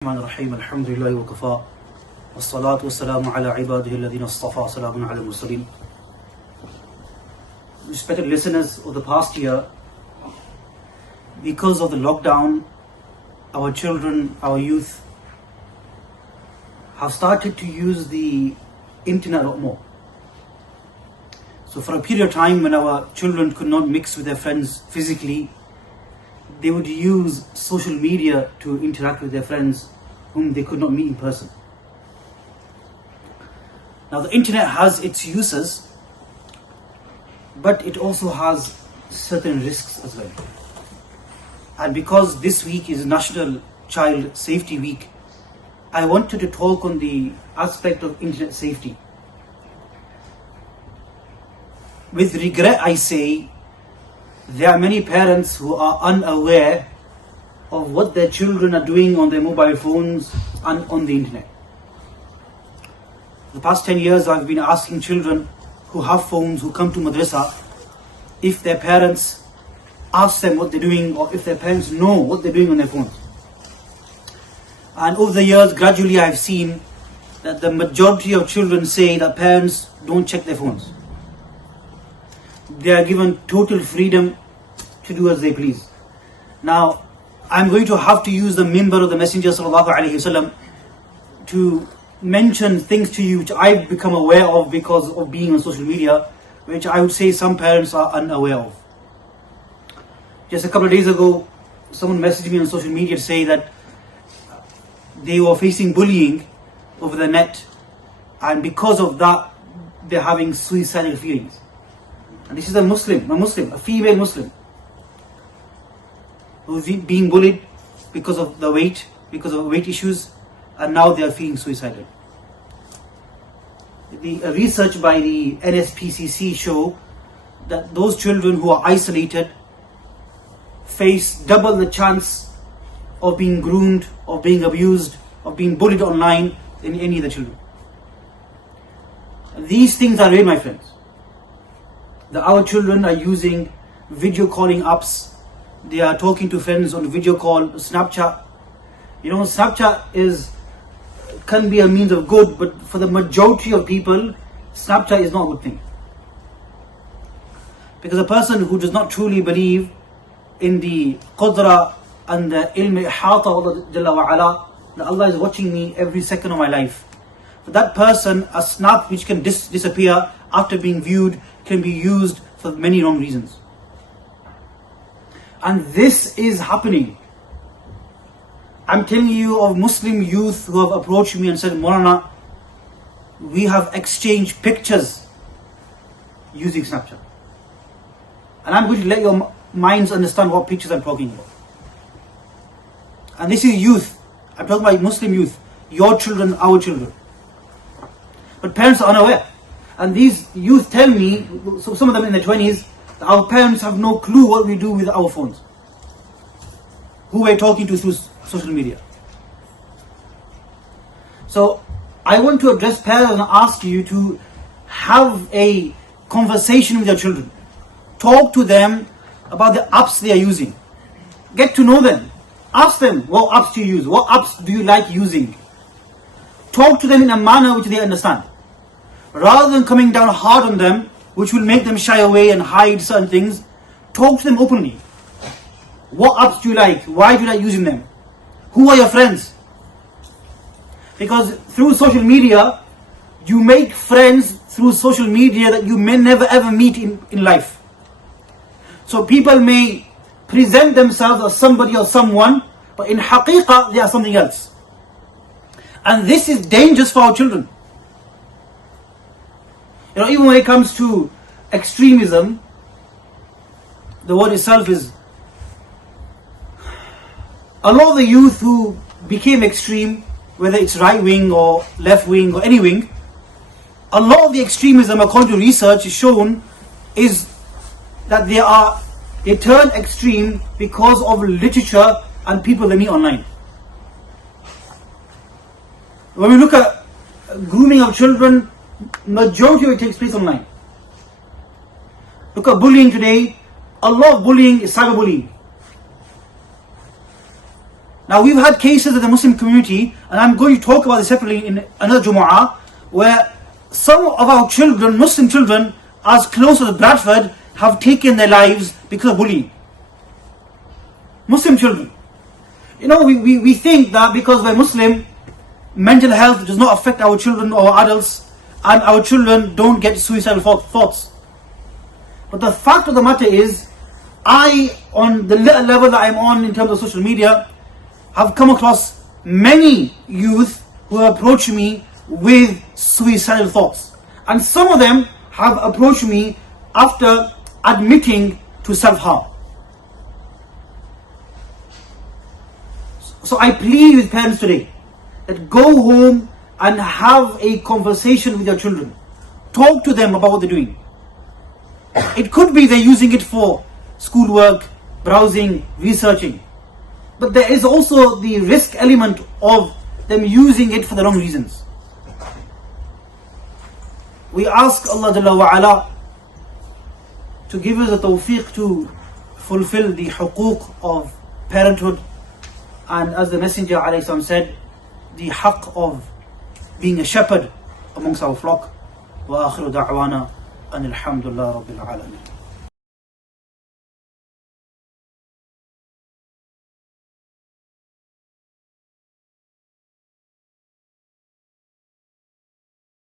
الرحيم الحمد لله وكفى والصلاة والسلام على عباده الذين اصطفى سلام على المرسلين. Respected listeners, of the past year, because of the lockdown, our children, our youth have started to use the internet a lot more. So for a period of time when our children could not mix with their friends physically, they would use social media to interact with their friends whom they could not meet in person. Now the internet has its uses, but it also has certain risks as well. And because this week is National Child Safety Week, I wanted to talk on the aspect of internet safety. With regret I say, there are many parents who are unaware of what their children are doing on their mobile phones and on the internet. The past 10 years I've been asking children who have phones, who come to madrasa, if their parents ask them what they're doing or if their parents know what they're doing on their phones. And over the years, gradually I've seen that the majority of children say that parents don't check their phones. They are given total freedom to do as they please. Now, I'm going to have to use the minbar of the Messenger ﷺ to mention things to you which I've become aware of because of being on social media, which I would say some parents are unaware of. Just a couple of days ago, someone messaged me on social media to say that they were facing bullying over the net, and because of that, they're having suicidal feelings. And this is a female Muslim, who's being bullied because of weight issues, and now they are feeling suicidal. The research by the NSPCC show that those children who are isolated face double the chance of being groomed, of being abused, of being bullied online than any other children. These things are real, my friends. That our children are using video calling apps. They are talking to friends on video call, Snapchat. You know, Snapchat can be a means of good, but for the majority of people, Snapchat is not a good thing. Because a person who does not truly believe in the qudra and the ilm ihata of Allah Jalla wa Ala, that Allah is watching me every second of my life, for that person, a snap which can disappear after being viewed can be used for many wrong reasons. And this is happening. I'm telling you of Muslim youth who have approached me and said, Mawlana, we have exchanged pictures using Snapchat. And I'm going to let your minds understand what pictures I'm talking about. And this is youth. I'm talking about Muslim youth. Your children, our children. But parents are unaware. And these youth tell me, so some of them in their 20s, that our parents have no clue what we do with our phones, who we're talking to through social media. So I want to address parents and ask you to have a conversation with your children. Talk to them about the apps they are using. Get to know them. Ask them, what apps do you use? What apps do you like using? Talk to them in a manner which they understand. Rather than coming down hard on them, which will make them shy away and hide certain things, talk to them openly. What apps do you like? Why do you like using them? Who are your friends? Because through social media, you make friends through social media that you may never ever meet in life. So people may present themselves as somebody or someone, but in haqiqah they are something else. And this is dangerous for our children. You know, even when it comes to extremism, the word itself is, a lot of the youth who became extreme, whether it's right wing or left wing or any wing, a lot of the extremism, according to research, is shown is that they turn extreme because of literature and people they meet online. When we look at grooming of children, majority of it takes place online. Look at bullying today. A lot of bullying is cyberbullying. Now we've had cases in the Muslim community, and I'm going to talk about this separately in another Jumu'ah, where some of our children, Muslim children, as close as Bradford, have taken their lives because of bullying. Muslim children. You know, we think that because we're Muslim, mental health does not affect our children or adults, and our children don't get suicidal thoughts. But the fact of the matter is, I, on the little level that I'm on in terms of social media, have come across many youth who have approached me with suicidal thoughts. And some of them have approached me after admitting to self-harm. So I plead with parents today that go home and have a conversation with your children. Talk to them about what they're doing. It could be they're using it for schoolwork, browsing, researching. But there is also the risk element of them using it for the wrong reasons. We ask Allah Jalla wa Ala to give us the tawfiq to fulfill the huquq of parenthood, and as the Messenger ﷺ said, the haqq of being a shepherd amongst our flock. Wa akhiru da'wana anil hamdulillah rabbil alamin.